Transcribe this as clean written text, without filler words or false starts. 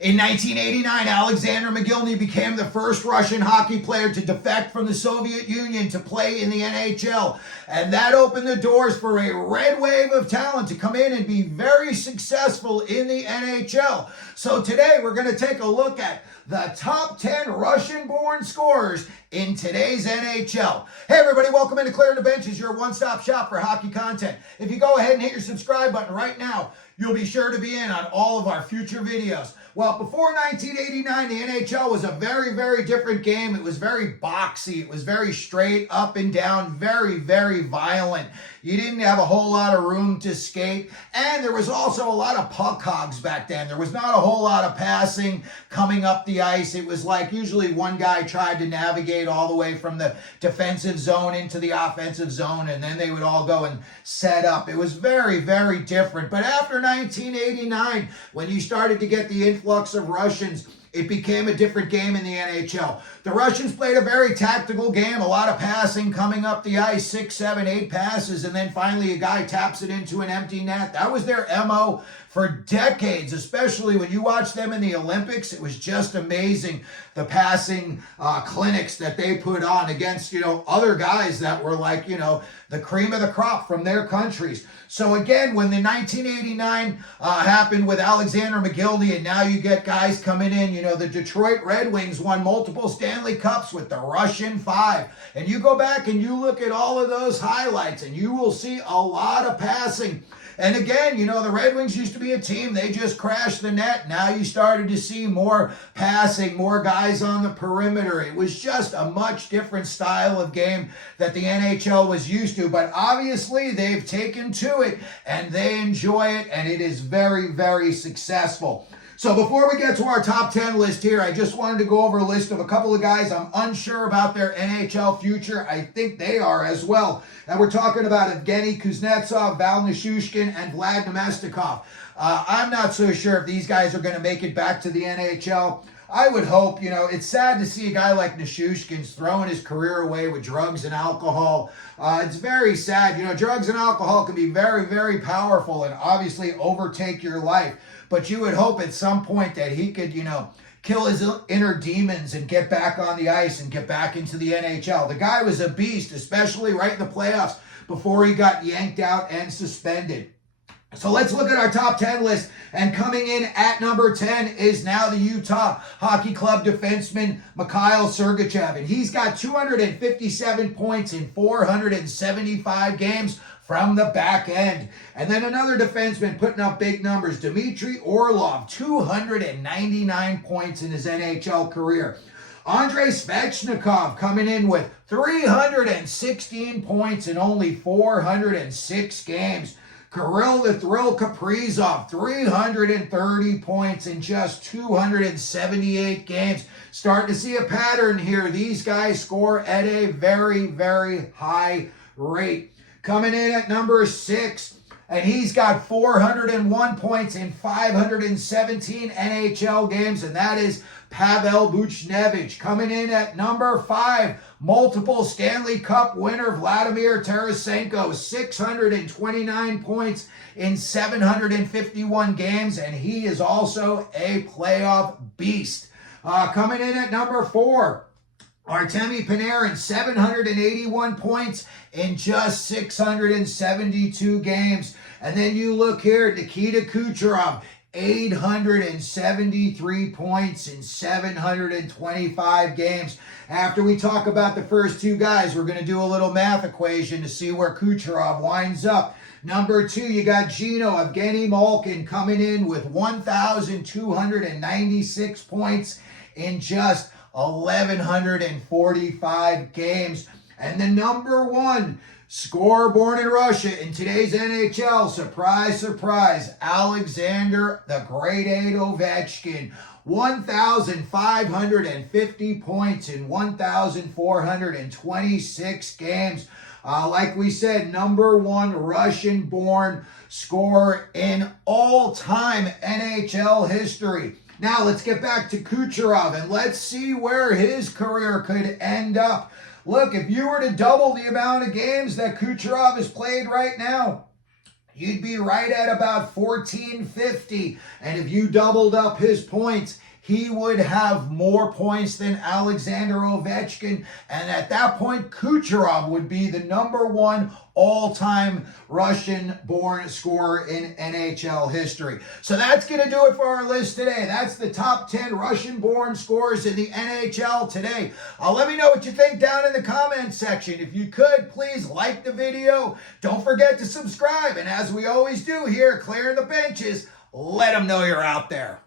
In 1989, Alexander Mogilny became the first Russian hockey player to defect from the Soviet Union to play in the NHL. And that opened the doors for a red wave of talent to come in and be very successful in the NHL. So today we're going to take a look at the top 10 Russian-born scorers in today's NHL. Hey everybody, welcome into Clearing the Benches, your one-stop shop for hockey content. If you go ahead and hit your subscribe button right now, you'll be sure to be in on all of our future videos. Well, before 1989, the NHL was a very, very different game. It was very boxy. It was very straight up and down, very, very violent. You didn't have a whole lot of room to skate. And there was also a lot of puck hogs back then. There was not a whole lot of passing coming up the ice. It was like usually one guy tried to navigate all the way from the defensive zone into the offensive zone, and then they would all go and set up. It was very, very different. But after 1989, when you started to get the influx of Russians, it became a different game in the NHL. The Russians played a very tactical game, a lot of passing coming up the ice, 6, 7, 8 passes, and then finally a guy taps it into an empty net. That was their MO for decades, especially when you watch them in the Olympics. It was just amazing, the passing clinics that they put on against, other guys that were like, the cream of the crop from their countries. So again, when the 1989 happened with Alexander Mogilny, and now you get guys coming in, the Detroit Red Wings won multiple Stanley Cups with the Russian Five. And you go back and you look at all of those highlights and you will see a lot of passing. And again, the Red Wings used to be a team, they just crashed the net. Now you started to see more passing, more guys on the perimeter. It was just a much different style of game that the NHL was used to. But obviously, they've taken to it and they enjoy it, and it is very, very successful. So before we get to our top 10 list here, I just wanted to go over a list of a couple of guys I'm unsure about their NHL future. I think they are as well. And we're talking about Evgeny Kuznetsov, Val Nichushkin, and Vlad Namestnikov. I'm not so sure if these guys are going to make it back to the NHL. I would hope, it's sad to see a guy like Nichushkin's throwing his career away with drugs and alcohol. It's very sad. Drugs and alcohol can be very, very powerful and obviously overtake your life. But you would hope at some point that he could, kill his inner demons and get back on the ice and get back into the NHL. The guy was a beast, especially right in the playoffs before he got yanked out and suspended. So let's look at our top 10 list. And coming in at number 10 is now the Utah Hockey Club defenseman Mikhail Sergachev. And he's got 257 points in 475 games from the back end. And then another defenseman putting up big numbers, Dmitry Orlov, 299 points in his NHL career. Andrei Svechnikov coming in with 316 points in only 406 games. Kirill the Thrill Kaprizov, 330 points in just 278 games. Starting to see a pattern here. These guys score at a very, very high rate. Coming in at number 6, and he's got 401 points in 517 NHL games, and that is Pavel Buchnevich. Coming in at number 5, multiple Stanley Cup winner Vladimir Tarasenko, 629 points in 751 games, and he is also a playoff beast. Coming in at number 4, Artemi Panarin, 781 points in just 672 games. And then you look here, Nikita Kucherov, 873 points in 725 games. After we talk about the first two guys, we're going to do a little math equation to see where Kucherov winds up. Number 2, you got Evgeny Malkin coming in with 1,296 points in just 1,145 games. And the number 1 scorer born in Russia in today's NHL, surprise, surprise, Alexander the Great 8 Ovechkin, 1,550 points in 1,426 games. Like we said, number 1 Russian-born scorer in all-time NHL history. Now let's get back to Kucherov and let's see where his career could end up. Look, if you were to double the amount of games that Kucherov has played right now, you'd be right at about 1450. And if you doubled up his points, he would have more points than Alexander Ovechkin. And at that point, Kucherov would be the #1 all-time Russian-born scorer in NHL history. So that's going to do it for our list today. That's the top 10 Russian-born scorers in the NHL today. Let me know what you think down in the comments section. If you could, please like the video. Don't forget to subscribe. And as we always do here, clearing the benches, let them know you're out there.